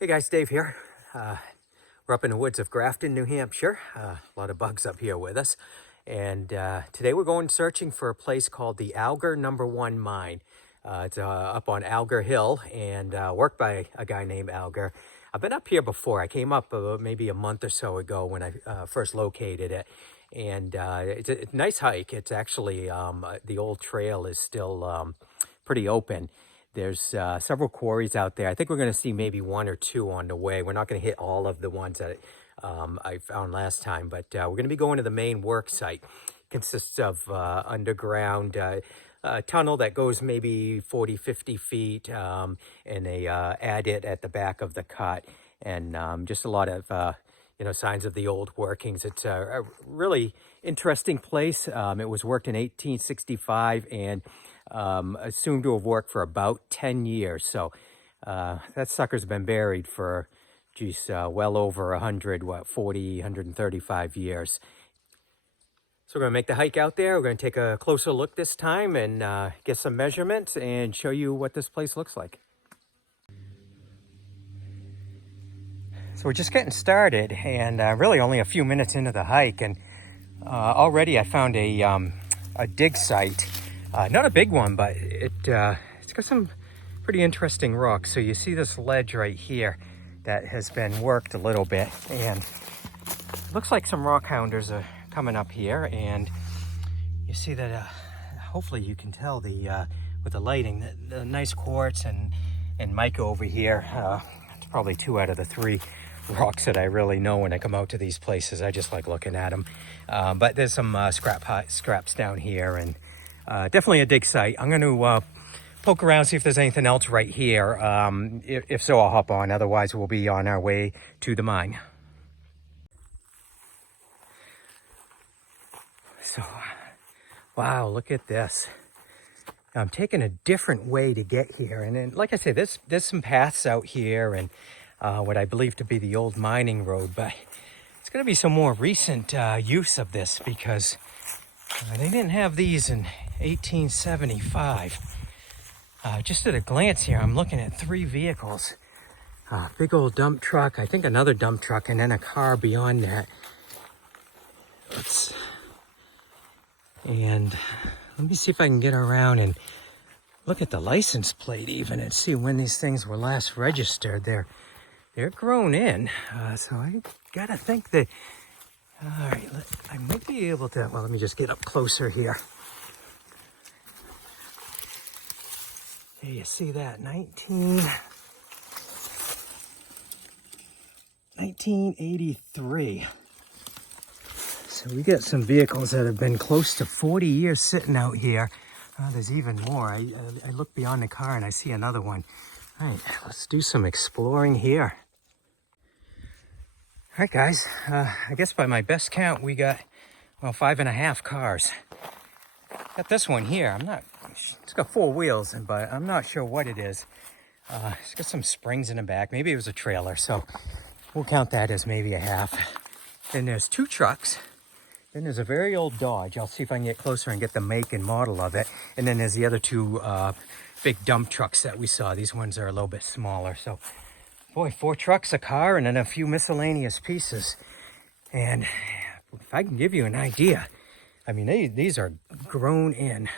Hey guys, Dave here. We're up in the woods of Grafton, New Hampshire. A lot of bugs up here with us. And today we're going searching for a place called the Alger #1 Mine. It's up on Alger Hill and worked by a guy named Alger. I've been up here before. I came up maybe a month or so ago when I first located it. And it's a nice hike. It's actually, the old trail is still pretty open. There's several quarries out there. I think we're going to see maybe one or two on the way. We're not going to hit all of the ones that I found last time, but we're going to be going to the main work site. Consists of underground tunnel that goes maybe 40, 50 feet, and a adit at the back of the cut, and just a lot of signs of the old workings. It's a really interesting place. It was worked in 1865 and assumed to have worked for about 10 years. So that sucker's been buried for, well over 135 years. So we're going to make the hike out there. We're going to take a closer look this time and get some measurements and show you what this place looks like. So we're just getting started and really only a few minutes into the hike, and already I found a dig site. Not a big one, but it's got some pretty interesting rocks. So you see this ledge right here that has been worked a little bit, and it looks like some rock hounders are coming up here. And you see that hopefully you can tell with the lighting, the nice quartz and mica over here. It's probably 2 out of the 3 rocks that I really know when I come out to these places. I just like looking at them. But there's some scraps down here, and definitely a dig site. I'm going to poke around, see if there's anything else right here. If so, I'll hop on. Otherwise, we'll be on our way to the mine. So, wow, look at this. I'm taking a different way to get here. And then, like I said, there's some paths out here and what I believe to be the old mining road. But it's going to be some more recent use of this, because they didn't have these in 1875. Just at a glance here, I'm looking at 3 vehicles. Big old dump truck, I think another dump truck, and then a car beyond that. And let me see if I can get around and look at the license plate even and see when these things were last registered. They're grown in, so I gotta think that, all right, I might be able to, well, let me just get up closer here. There you see that, 1983. So we got some vehicles that have been close to 40 years sitting out here. There's even more. I look beyond the car and I see another one. All right, let's do some exploring here. All right, guys, I guess by my best count, we got, well, 5.5 cars. Got this one here. It's got 4 wheels, but I'm not sure what it is. It's got some springs in the back. Maybe it was a trailer, so we'll count that as maybe a half. Then there's 2 trucks. Then there's a very old Dodge. I'll see if I can get closer and get the make and model of it. And then there's the other 2 big dump trucks that we saw. These ones are a little bit smaller. So, boy, 4 trucks, a car, and then a few miscellaneous pieces. And if I can give you an idea, I mean, these are grown in.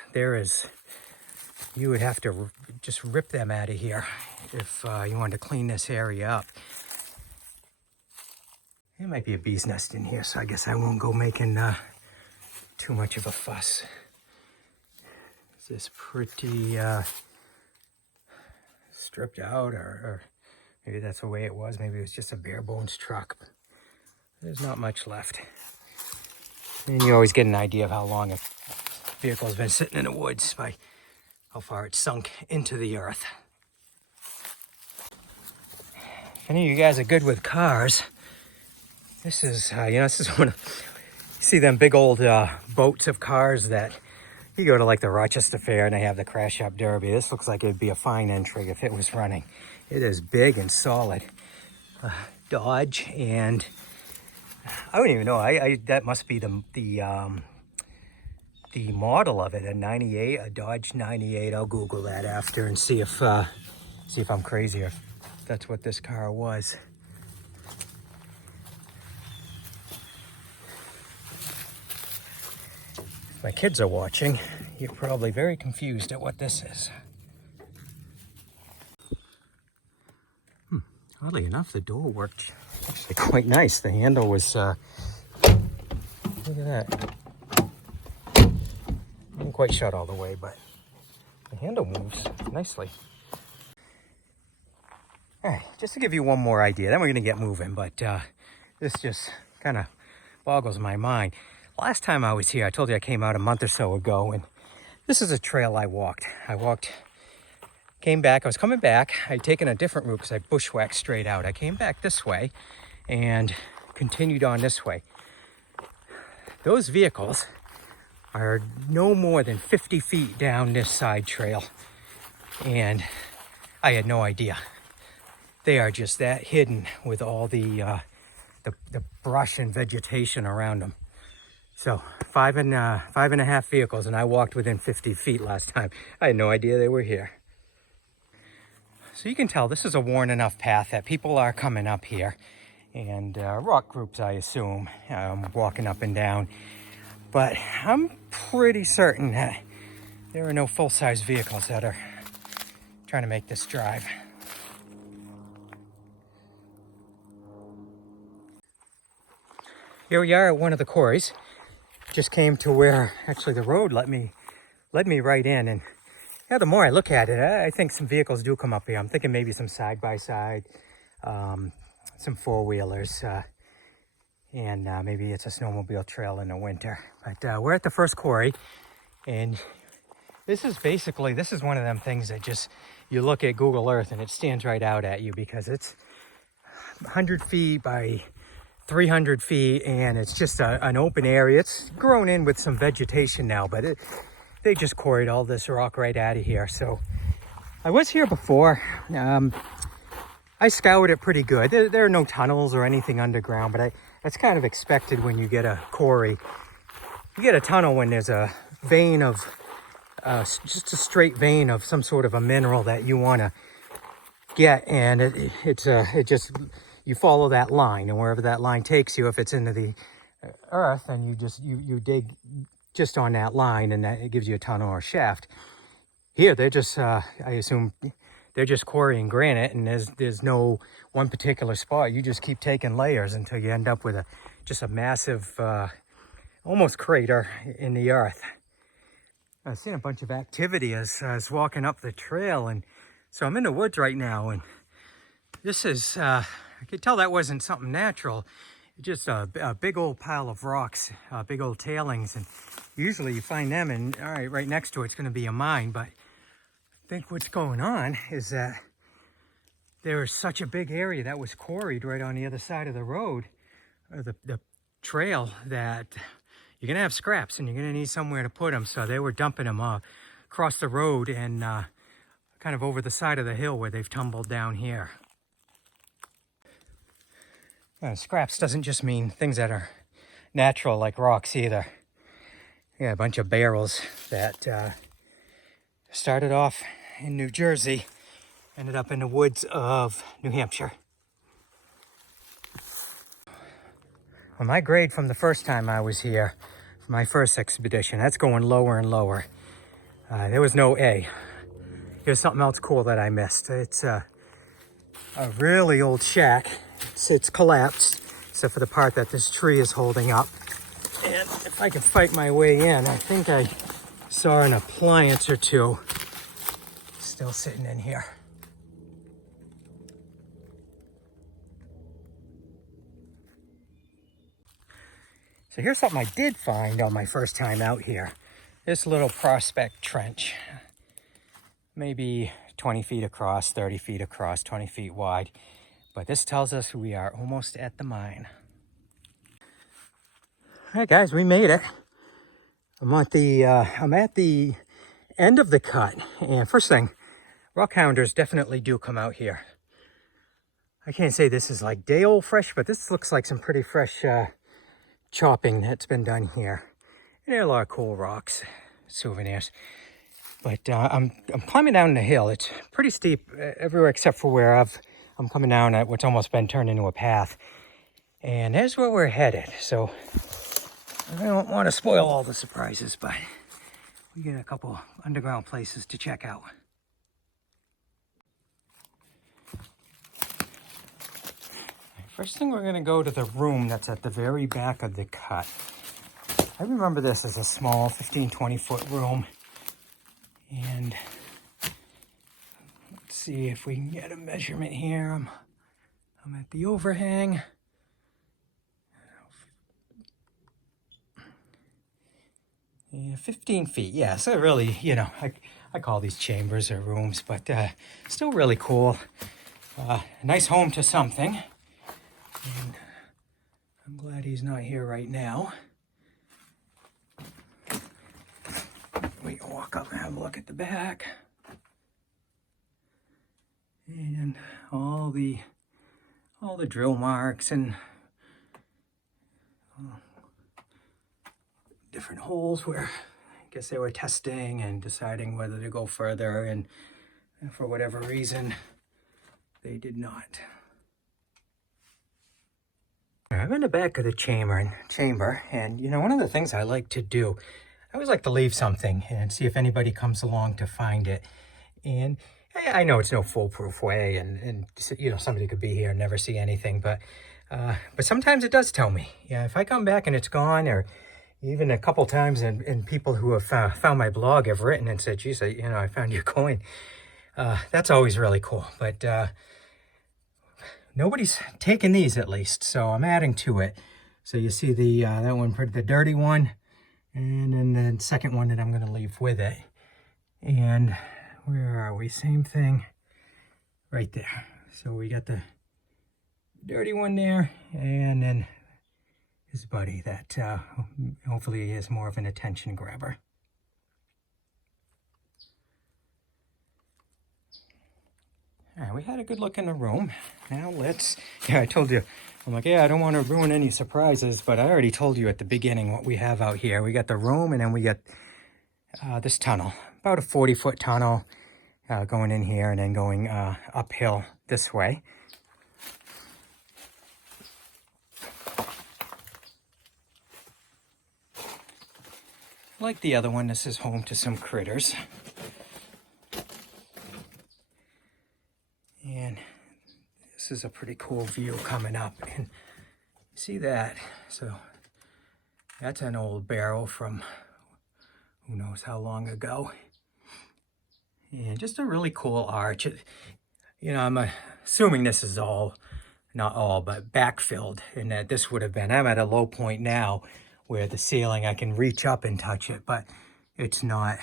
You would have to just rip them out of here if you wanted to clean this area up. There might be a bee's nest in here, so I guess I won't go making too much of a fuss. This is pretty stripped out, or maybe that's the way it was. Maybe it was just a bare bones truck. There's not much left. And you always get an idea of how long a vehicle's been sitting in the woods by how far it's sunk into the earth. If any of you guys are good with cars, this is, this is one of, you see them big old boats of cars that you go to like the Rochester Fair and they have the Crash Up Derby. This looks like it'd be a fine entry if it was running. It is big and solid. Dodge, and I don't even know. That must be the model of it, a 98, a Dodge 98. I'll Google that after and see if I'm crazy or if that's what this car was. If my kids are watching, you're probably very confused at what this is. Oddly enough, the door worked actually quite nice. The handle was, look at that. Didn't quite shut all the way, but the handle moves nicely. All right, just to give you one more idea, then we're gonna get moving, but this just kind of boggles my mind. Last time I was here, I told you I came out a month or so ago, and this is a trail I walked. Came back, I was coming back. I'd taken a different route because I bushwhacked straight out. I came back this way and continued on this way. Those vehicles are no more than 50 feet down this side trail, and I had no idea. They are just that hidden with all the brush and vegetation around them. So five and a half vehicles, and I walked within 50 feet last time. I had no idea they were here. So you can tell this is a worn enough path that people are coming up here, and rock groups, I assume, walking up and down. But I'm pretty certain that there are no full-size vehicles that are trying to make this drive. Here we are at one of the quarries. Just came to where actually the road led me right in, and yeah, the more I look at it, I think some vehicles do come up here. I'm thinking maybe some side-by-side, some four-wheelers, and maybe it's a snowmobile trail in the winter. But we're at the first quarry, and this is one of them things that just, you look at Google Earth and it stands right out at you because it's 100 feet by 300 feet, and it's just an open area. It's grown in with some vegetation now, but they just quarried all this rock right out of here. So I was here before. I scoured it pretty good. There are no tunnels or anything underground, but that's kind of expected when you get a quarry. You get a tunnel when there's a vein of, just a straight vein of some sort of a mineral that you want to get, and it just, you follow that line, and wherever that line takes you, if it's into the earth, then you dig just on that line, and that it gives you a tunnel or a shaft. Here, they're just, I assume, they're just quarrying granite, and there's no one particular spot. You just keep taking layers until you end up with just a massive, almost crater in the earth. I've seen a bunch of activity as I was walking up the trail, and so I'm in the woods right now, and this is, I could tell that wasn't something natural. Just a big old pile of rocks, big old tailings, and usually you find them, and all right, right next to it's going to be a mine. But I think what's going on is that there is such a big area that was quarried right on the other side of the road, or the trail, that you're going to have scraps, and you're going to need somewhere to put them. So they were dumping them across the road and kind of over the side of the hill where they've tumbled down here. Scraps doesn't just mean things that are natural like rocks either. Yeah, a bunch of barrels that started off in New Jersey, ended up in the woods of New Hampshire. Well, my grade from the first time I was here, for my first expedition, that's going lower and lower. There was no A. Here's something else cool that I missed. It's a really old shack. It's collapsed, except for the part that this tree is holding up. And if I can fight my way in, I think I saw an appliance or two still sitting in here. So here's something I did find on my first time out here. This little prospect trench. Maybe 20 feet across, 30 feet across, 20 feet wide. But this tells us we are almost at the mine. All right, guys, we made it. I'm at the end of the cut. And first thing, rock hounders definitely do come out here. I can't say this is like day old fresh, but this looks like some pretty fresh chopping that's been done here. And there are a lot of cool rocks, souvenirs. But I'm climbing down the hill. It's pretty steep everywhere except for where I'm coming down at what's almost been turned into a path. And there's where we're headed. So I don't want to spoil all the surprises, but we get a couple underground places to check out. First thing, we're going to go to the room that's at the very back of the cut. I remember this as a small 15-20 foot room. And let's see if we can get a measurement here. I'm at the overhang. Yeah, 15 feet. Yeah, so really, you know, I call these chambers or rooms, but still really cool. Nice home to something. And I'm glad he's not here right now. We can walk up and have a look at the back. And all the drill marks and different holes where I guess they were testing and deciding whether to go further, and for whatever reason they did not. I'm in the back of the chamber, and you know, one of the things I like to do, I always like to leave something and see if anybody comes along to find it. And I know it's no foolproof way, and you know, somebody could be here and never see anything, but sometimes it does tell me. Yeah, if I come back and it's gone, or even a couple times, and people who have found my blog have written and said, geez, you know, I found your coin. That's always really cool. But nobody's taken these, at least, so I'm adding to it. So you see that one, the dirty one, and then the second one that I'm going to leave with it. And where are we? Same thing right there. So we got the dirty one there, and then his buddy that hopefully is more of an attention grabber. All right, we had a good look in the room. Now I told you, I'm like, yeah, I don't want to ruin any surprises, but I already told you at the beginning what we have out here. We got the room, and then we got this tunnel, about a 40-foot tunnel going in here and then going uphill this way. Like the other one, this is home to some critters. And this is a pretty cool view coming up. And see that? So that's an old barrel from who knows how long ago. And just a really cool arch. You know, I'm assuming this is all, not all, but backfilled. And that this would have been, I'm at a low point now where the ceiling, I can reach up and touch it, but it's not,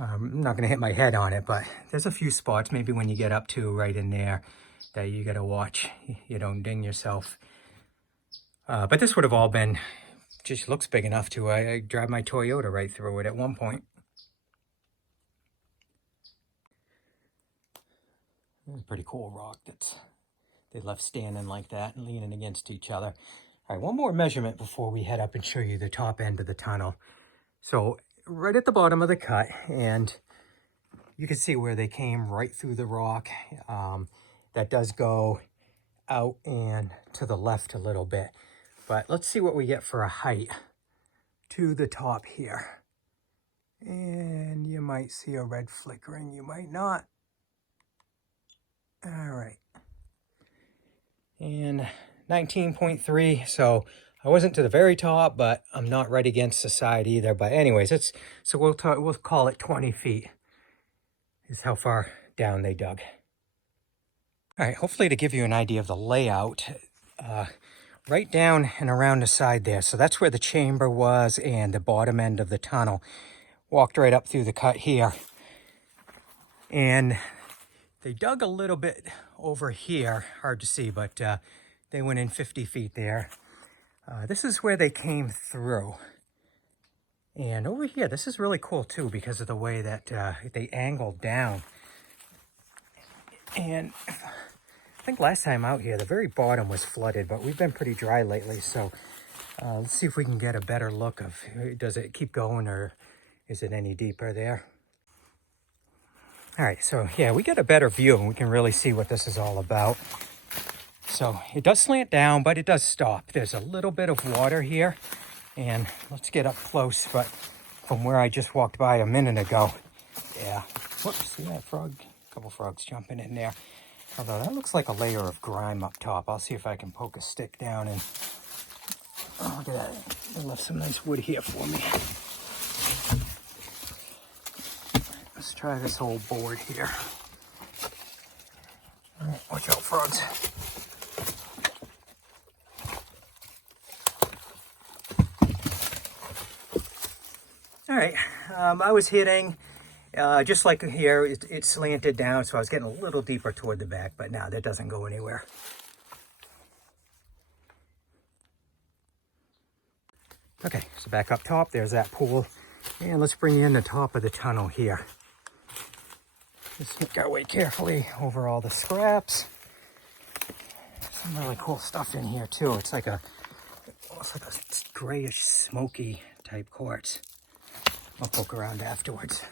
I'm not going to hit my head on it, but there's a few spots, maybe when you get up to right in there, that you got to watch, you don't ding yourself. But this would have all been, just looks big enough to, I drive my Toyota right through it at one point. It's a pretty cool rock that's they left standing like that and leaning against each other. All right, one more measurement before we head up and show you the top end of the tunnel. So right at the bottom of the cut, and you can see where they came right through the rock. That does go out and to the left a little bit. But let's see what we get for a height to the top here. And you might see a red flickering, you might not. All right. And 19.3, so I wasn't to the very top, but I'm not right against the side either. But anyways, so we'll call it 20 feet is how far down they dug. All right, hopefully to give you an idea of the layout, right down and around the side there. So that's where the chamber was and the bottom end of the tunnel. Walked right up through the cut here. And they dug a little bit over here, hard to see, but they went in 50 feet there. This is where they came through. And over here, this is really cool too because of the way that they angled down. And I think last time out here, the very bottom was flooded, but we've been pretty dry lately. So let's see if we can get a better look of, does it keep going or is it any deeper there? All right, so yeah, we get a better view and we can really see what this is all about. So it does slant down, but it does stop. There's a little bit of water here, and let's get up close. But from where I just walked by a minute ago, yeah. Whoops, see that frog? A couple frogs jumping in there. Although that looks like a layer of grime up top. I'll see if I can poke a stick down and, oh, look at that. They left some nice wood here for me. Let's try this whole board here. All right, watch out, frogs. All right, I was hitting, just like here, it slanted down, so I was getting a little deeper toward the back, but now that doesn't go anywhere. Okay, so back up top, there's that pool, and let's bring in the top of the tunnel here. Just make our way carefully over all the scraps. Some really cool stuff in here too. It's like a grayish, smoky type quartz. I'll poke around afterwards.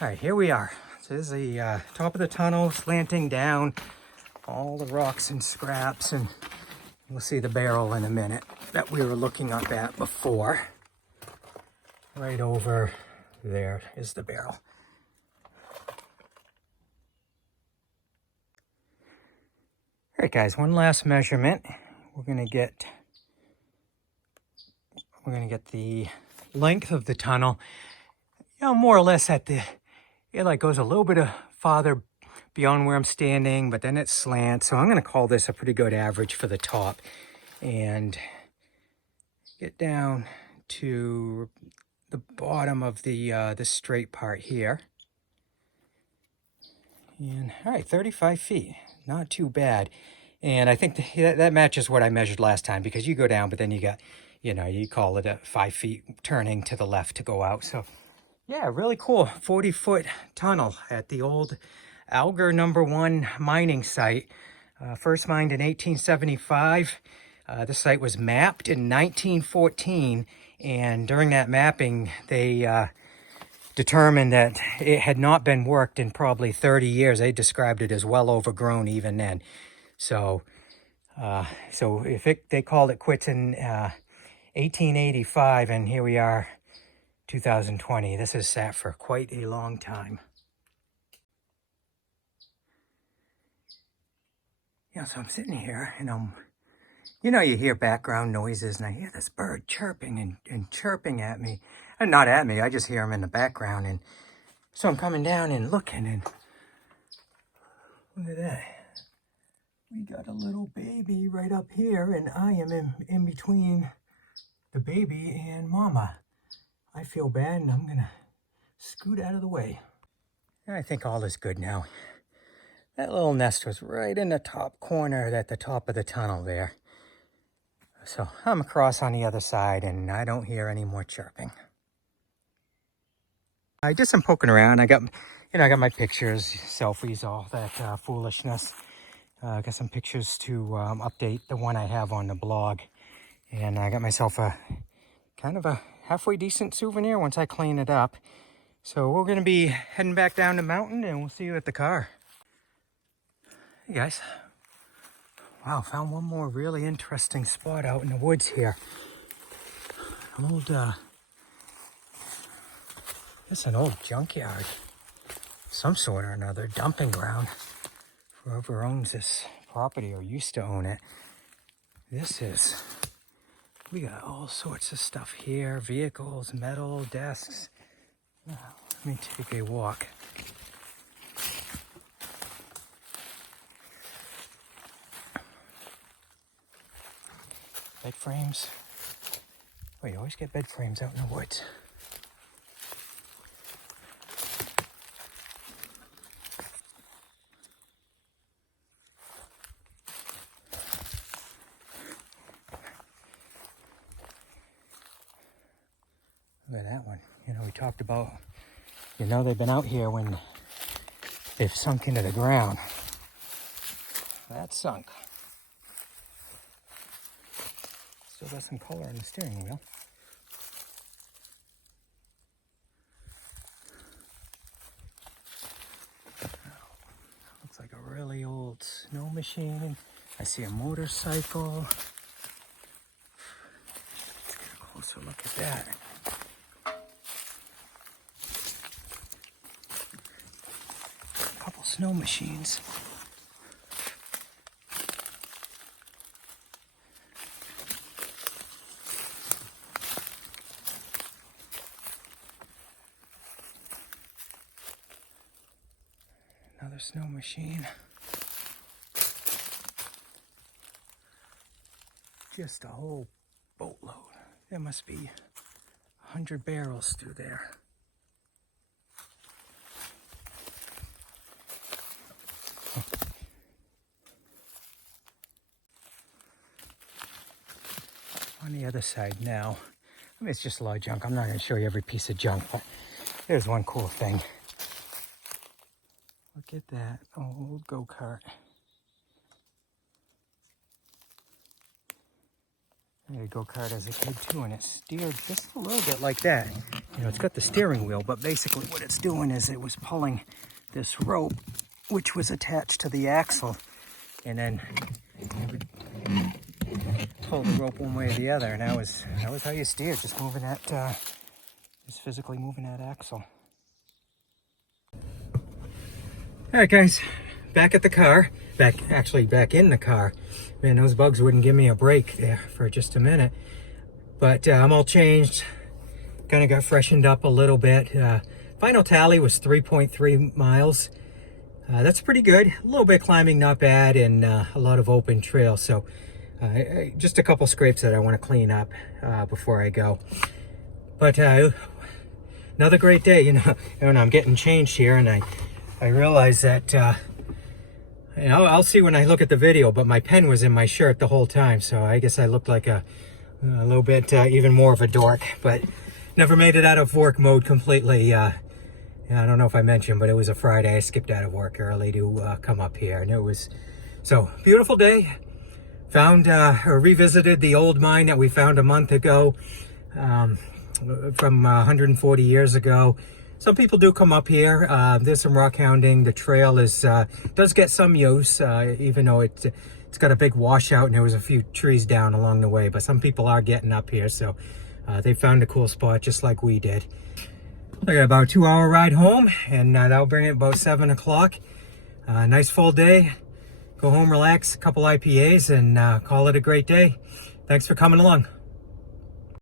All right, here we are. So this is the top of the tunnel, slanting down, all the rocks and scraps, and we'll see the barrel in a minute that we were looking up at before. Right over there is the barrel. All right, guys, one last measurement. We're gonna get the length of the tunnel, you know, more or less at the, it like goes a little bit farther beyond where I'm standing, but then it slants. So I'm going to call this a pretty good average for the top, and get down to the bottom of the straight part here. And all right, 35 feet, not too bad. And I think that matches what I measured last time, because you go down, but then you got, you know, you call it a 5 feet turning to the left to go out. So yeah, really cool 40-foot tunnel at the old Alger #1 mining site. First mined in 1875. The site was mapped in 1914, and during that mapping, they determined that it had not been worked in probably 30 years. They described it as well overgrown even then. So, they called it quits in 1885, and here we are, 2020. This has sat for quite a long time. Yeah, so I'm sitting here, and you know, you hear background noises, and I hear this bird chirping and chirping at me. And not at me, I just hear him in the background. And so I'm coming down and looking, and look at that. We got a little baby right up here, and I am in between the baby and mama. I feel bad, and I'm gonna scoot out of the way. I think all is good now. That little nest was right in the top corner at the top of the tunnel there. So I'm across on the other side, and I don't hear any more chirping. I just am poking around. I got my pictures, selfies, all that foolishness. I got some pictures to update the one I have on the blog. And I got myself a kind of a halfway decent souvenir once I clean it up. So we're going to be heading back down the mountain, and we'll see you at the car. Hey guys. Wow, found one more really interesting spot out in the woods here. It's an old junkyard. Some sort or another, dumping ground. Whoever owns this property or used to own it. We got all sorts of stuff here. Vehicles, metal, desks. Let me take a walk. Bed frames. Oh, you always get bed frames out in the woods. Look at that one. You know, we talked about, you know, they've been out here when they've sunk into the ground. That sunk. Still got some color in the steering wheel. old snow machine. I see a motorcycle. Let's get a closer look at that. A couple snow machines. Another snow machine. Just a whole boatload. There must be 100 barrels through there. On the other side now, I mean, it's just a lot of junk. I'm not going to show you every piece of junk, but there's one cool thing. Look at that old go-kart. I had a go-kart as a kid too, and it steered just a little bit like that. You know, it's got the steering wheel, but basically what it's doing is it was pulling this rope, which was attached to the axle, and then it would pull the rope one way or the other, and that was how you steered, just moving that, just physically moving that axle. All right, guys, back at the car, back in the car. Man, those bugs wouldn't give me a break there for just a minute. But I'm all changed, kind of got freshened up a little bit. Final tally was 3.3 miles. That's pretty good. A little bit climbing, not bad, and a lot of open trail. So just a couple scrapes that I want to clean up before I go. But another great day, you know, and I'm getting changed here, and I realize that, you know, I'll see when I look at the video, but my pen was in my shirt the whole time, so I guess I looked like a little bit even more of a dork, but never made it out of work mode completely. I don't know if I mentioned, but it was a Friday. I skipped out of work early to come up here, and it was, so, beautiful day. Found, or revisited the old mine that we found a month ago, from 140 years ago. Some people do come up here. There's some rock hounding. The trail is does get some use, even though it's got a big washout and there was a few trees down along the way. But some people are getting up here, so they found a cool spot just like we did. I got about a 2-hour ride home, and that'll bring it about 7 o'clock. Nice full day. Go home, relax, a couple IPAs, and call it a great day. Thanks for coming along.